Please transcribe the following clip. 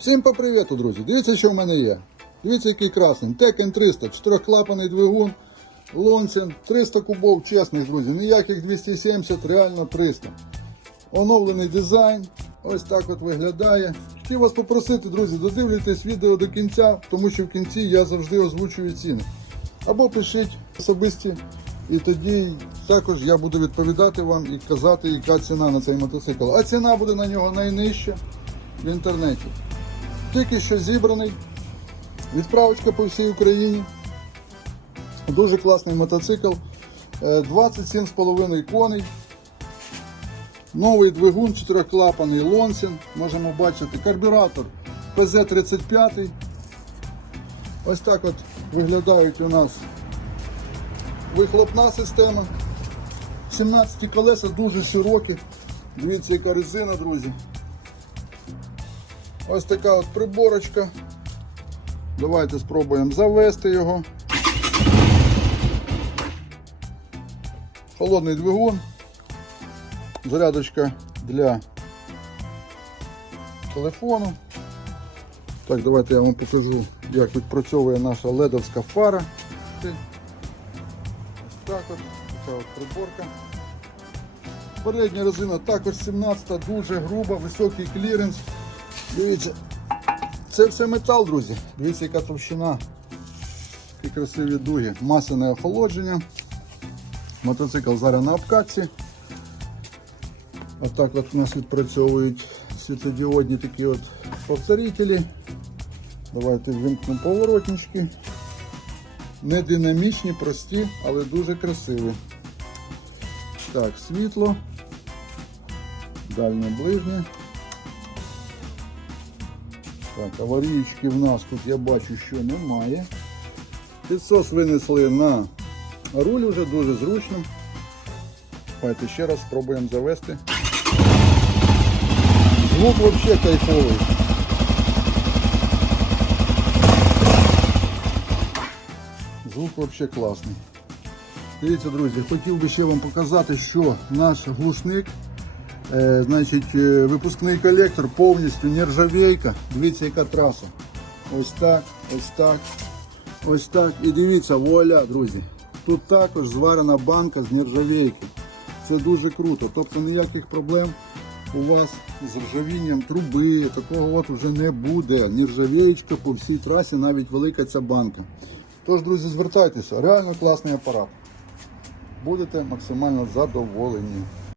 Всім по привіту, друзі! Дивіться, що в мене є. Дивіться, який красний. Текен 300, чотирьохклапаний двигун, Лонсен, 300 кубов, чесних, друзі. Ніяких 270, реально 300. Оновлений дизайн. Ось так от виглядає. Хотів вас попросити, друзі, додивлюйтесь відео до кінця, тому що в кінці я завжди озвучую ціни. Або пишіть особисті, і тоді також я буду відповідати вам і казати, яка ціна на цей мотоцикл. А ціна буде на нього найнижча в інтернеті. Тільки що зібраний. Відправочка по всій Україні. Дуже класний мотоцикл. Е, 27,5 коней. Новий двигун, чотирьохклапаний Лонсен. Можемо бачити карбюратор ПЗ-35. Ось так от виглядають у нас вихлопна система. 17 колеса дуже широкі. Дивіться, яка резина, друзі. Ось така от приборочка. Давайте спробуємо завести його. Холодний двигун. Зарядочка для телефону. Так, давайте я вам покажу, як відпрацьовує наша ледовська фара. Ось так от, така от приборка. Передня резина також 17, дуже груба, високий кліренс. Дивіться, це все метал, друзі. Дивіться, яка товщина. Які красиві дуги. Масляне охолодження. Мотоцикл зараз на обкатці. Отак от у нас відпрацьовують світлодіодні такі от повторителі. Давайте вимкнемо поворотнички. Не динамічні, прості, але дуже красиві. Так, світло. Дальнє ближнє. Так, аварійки в нас тут я бачу, що немає. Підсос винесли на руль вже дуже зручно. Давайте ще раз спробуємо завести. Звук взагалі кайфовий. Звук взагалі класний. Дивіться, друзі, хотів би ще вам показати, що наш глушник, значить, е, випускний колектор повністю нержавейка. Дивіться, яка траса. Ось так, ось так, ось так. І дивіться, вуаля, друзі. Тут також зварена банка з нержавейки. Це дуже круто. Тобто ніяких проблем у вас з ржавінням труби, такого от вже не буде. Нержавеєчка по всій трасі, навіть велика ця банка. Тож, друзі, звертайтеся, реально класний апарат. Будете максимально задоволені.